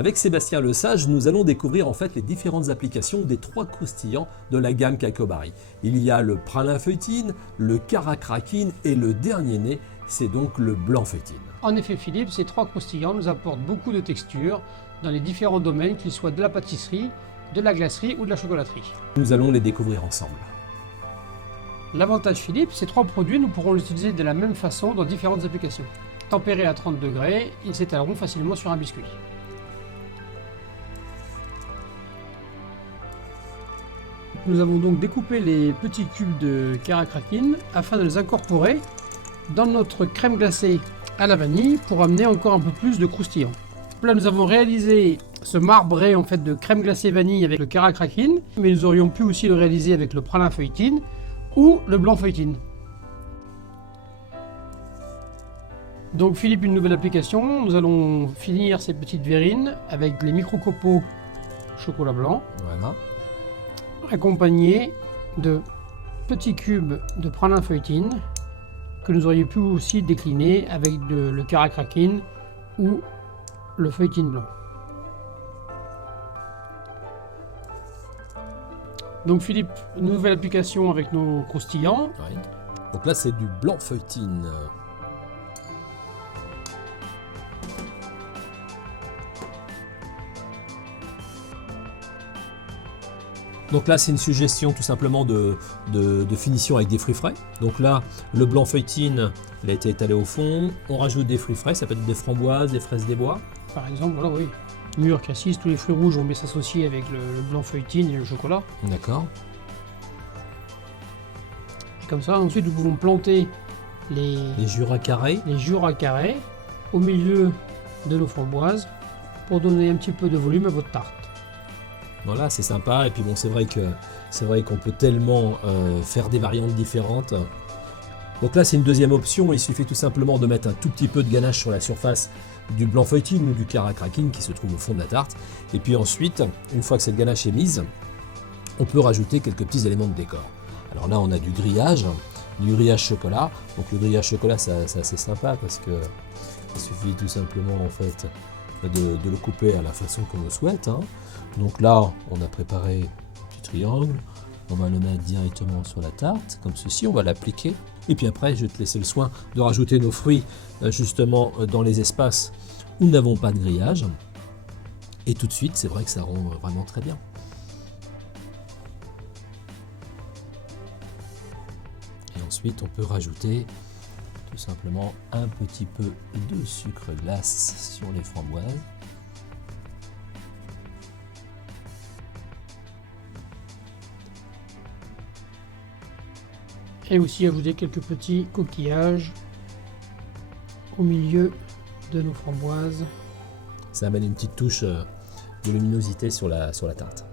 Avec Sébastien Lesage, nous allons découvrir en fait les différentes applications des 3 croustillants de la gamme Cacao Barry. Il y a le pralin feuilletine, le carakrakin et le dernier né, c'est donc le blanc feuilletine. En effet Philippe, ces 3 croustillants nous apportent beaucoup de textures dans les différents domaines, qu'ils soient de la pâtisserie, de la glacerie ou de la chocolaterie. Nous allons les découvrir ensemble. L'avantage Philippe, ces 3 produits, nous pourrons les utiliser de la même façon dans différentes applications. Tempérés à 30 degrés, ils s'étaleront facilement sur un biscuit. Nous avons donc découpé les petits cubes de carakrakin afin de les incorporer dans notre crème glacée à la vanille pour amener encore un peu plus de croustillant. Là, nous avons réalisé ce marbré en fait de crème glacée vanille avec le carakrakin, mais nous aurions pu aussi le réaliser avec le pralin feuilletine ou le blanc feuilletine. Donc Philippe, une nouvelle application, nous allons finir ces petites verrines avec les micro-copeaux chocolat blanc, Voilà. accompagnés de petits cubes de pralin feuilletine que nous aurions pu aussi décliner avec le carakrakin ou le feuilletine blanc. Donc Philippe, une nouvelle application avec nos croustillants. Oui. Donc là c'est du blanc feuilletine. Donc là c'est une suggestion tout simplement de finition avec des fruits frais. Donc là le blanc feuilletine il a été étalé au fond, on rajoute des fruits frais, ça peut être des framboises, des fraises des bois. Par exemple, voilà, oui. Mûr, cassis, tous les fruits rouges vont bien s'associer avec le blanc feuilletine et le chocolat. D'accord. Et comme ça, ensuite, nous pouvons planter les jurats carrés. jurats carrés au milieu de nos framboises pour donner un petit peu de volume à votre tarte. Voilà, c'est sympa. Et puis bon, c'est vrai qu'on peut tellement faire des variantes différentes. Donc là, c'est une deuxième option. Il suffit tout simplement de mettre un tout petit peu de ganache sur la surface du blanc feuilletine ou du carakrakin qui se trouve au fond de la tarte. Et puis ensuite, une fois que cette ganache est mise, on peut rajouter quelques petits éléments de décor. Alors là, on a du grillage chocolat. Donc le grillage chocolat, c'est assez sympa parce que il suffit tout simplement en fait de le couper à la façon qu'on le souhaite. Donc là, on a préparé un petit triangle. On va le mettre directement sur la tarte, comme ceci, on va l'appliquer. Et puis après, je vais te laisser le soin de rajouter nos fruits justement dans les espaces où nous n'avons pas de grillage. Et tout de suite, c'est vrai que ça rend vraiment très bien. Et ensuite, on peut rajouter tout simplement un petit peu de sucre glace sur les framboises. Et aussi ajouter quelques petits coquillages au milieu de nos framboises. Ça amène une petite touche de luminosité sur la tarte.